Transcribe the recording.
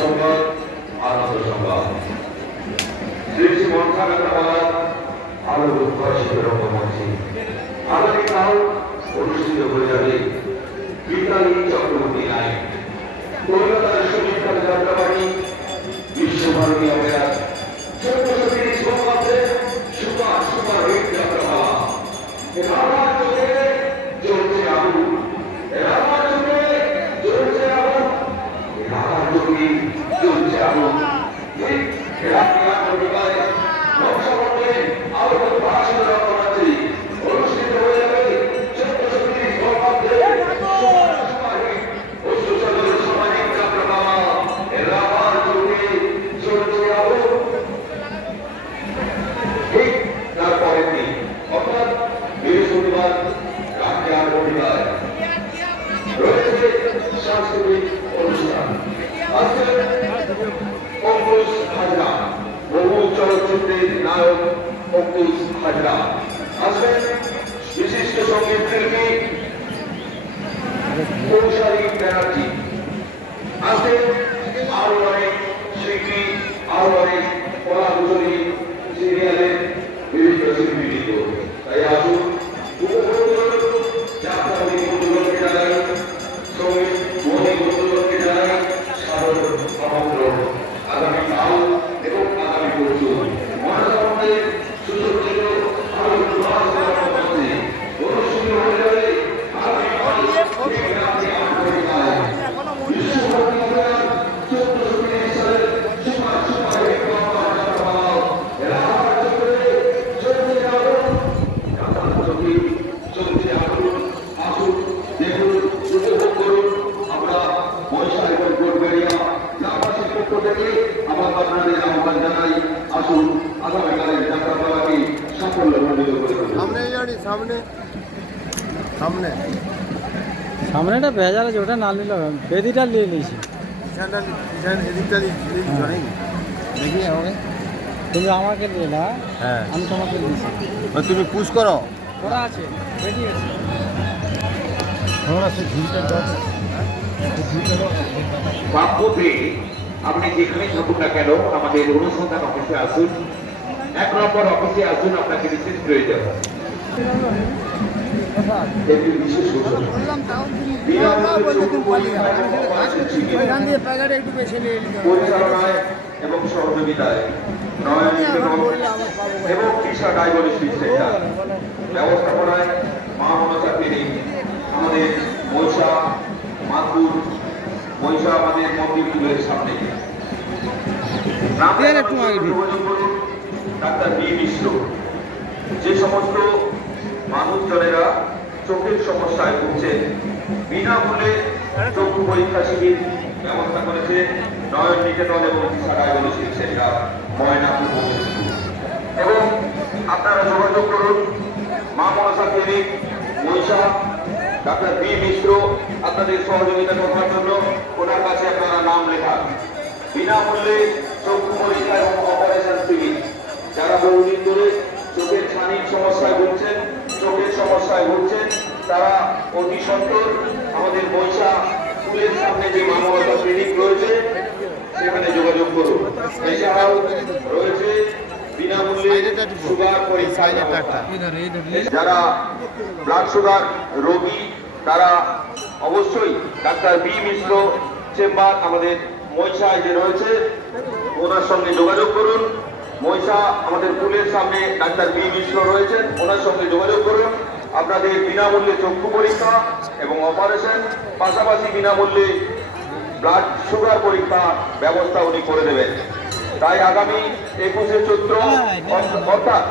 সংবাদ আনন্দ সংবাদ শ্রী শ্রী মনসা মেলাপাড়া আলো উৎকর্ষের রঙ্গমঞ্চে আগামীকাল অনুষ্ঠিত হয়ে যাবে গীতালি চক্রবর্তী আইন কলকাতার সুবিখ্যাত যাত্রাবাড়ি বিশ্বভারতী অপেরা 1430 বঙ্গাব্দে সুপার সুপার হিট যাত্রাপালা এবার চলে চলছে আগুন এবার চলে চলছে আগুন এবার চলে চলছে আগুন ঠিক এবার পরিবারে নকশাবন্দে আলো ভাষণ রক্ষার্থী অনুষ্ঠিত হয়ে যাবে 1430 বঙ্গাব্দে সুপার হিট ও সুশাসন সামাজিক যাত্রাপালা এবার চলে চলছে আগুন ঠিক তার পরের দিন অর্থাৎ বৃহস্পতিবার রাতে 8 রয়েছে সাংস্কৃতিক অনুষ্ঠান আজকে অঙ্কুশ হাজরা বহু চলচ্চিত্রের নায়ক অঙ্কুশ হাজরা আসবেন বিশিষ্ট সঙ্গীত শিল্পী কৌশালী ব্যানার্জি আসবেন আরো অনেক শিল্পী আরো অনেক কলাকুশলী সিরিয়ালের বিভিন্ন শিল্পীবৃন্দ তাই আসুন উপভোগ করুন যাত্রাবাড়ি বন্ধুগণকে জানাই সঙ্গীত মনে বন্ধুগণকে জানাই সাদর আমন্ত্রণ আগামীকাল এবং আগামী পরশু মহাসমাজের সুসজ্জিত আরো অনুষ্ঠিত হয়ে যাবে আগামীকাল ঠিক রাতে 8 বিশ্বভারতী অপেরা 1430 সালের সুপার সুপার হিট চলছে আগুন আসুন দেখুন উপভোগ করুন আমরা মহিষা এবং কোটবেড়িয়া গ্রামবাসীর পক্ষ থেকে আমার আপনাদের আহ্বান জানাই আসুন আগামীকালের যাত্রাপালাকে সাফল্যমণ্ডিত করে সামনে জানি সামনে সামনে সামনেটা ভেজাল আছে ওটা না নিল বেদিটা নিয়ে নিয়েছি এদিকটা দেখি আমাকে তুমি আমাকে নিয়ে না হ্যাঁ আমি তোমাকে দিয়েছি তুমি পুশ করো ওরা আছে বেদি আছে বাক্যতে আপনি যেখানে থাকুন না কেন আমাদের অনুসন্ধান অফিসে আসুন 1 নম্বর অফিসে আসুন আপনাকে রিসিভ প্রয়োজন একটি বিশেষ ঘোষণা পরিচালনায় এবং সহযোগিতায় নয়ন এবং তৃষা ডায়াগনস্টিক সেন্টার ব্যবস্থাপনায় মা মনসা ক্লিনিক আমাদের মহিষা মাথুর মহিষা আমাদের মন্দিরের সামনে ডাক্তার বি মিশ্র যে সমস্ত মানুষজনেরা চোখের সমস্যায় ভুগছেন বিনামূল্যে চক্ষু পরীক্ষা শিবির ব্যবস্থা করেছে নয়ন নিকেতন এবং তৃষা ডায়াগনস্টিক সেন্টার ময়নাপুর এবং আপনারা যোগাযোগ করুন মা মনসা ক্লিনিক মহিষা ডাক্তার বি মিশ্র আপনাদের সহযোগিতা করবার জন্য ওনার কাছে আপনারা নাম লেখান বিনামূল্যে চক্ষু পরীক্ষা এবং অপারেশন শিবির যারা বহুদিন ধরে চোখের ছানির সমস্যায় ভুগছেন চোখের সমস্যায় ভুগছেন তারা অতি সত্বর আমাদের মহিষা স্কুলের সামনে যে মা মনসা ক্লিনিক রয়েছে সেখানে যোগাযোগ করুন এছাড়াও রয়েছে বিনামূল্যে সুগার পরীক্ষা যারা ব্লাড সুগার রোগী তারা অবশ্যই ডাক্তার বি মিশ্র চেম্বার আমাদের মহিষায় যে রয়েছে ওনার সঙ্গে যোগাযোগ করুন মহিষা আমাদের পুলের সামনে ডাক্তার বি মিশ্র রয়েছেন ওনার সঙ্গে যোগাযোগ করুন আপনাদের বিনামূল্যে চক্ষু পরীক্ষা এবং অপারেশন পাশাপাশি বিনামূল্যে ব্লাড সুগার পরীক্ষা ব্যবস্থা উনি করে দেবেন তাই আগামী 21শে চৈত্র অর্থাৎ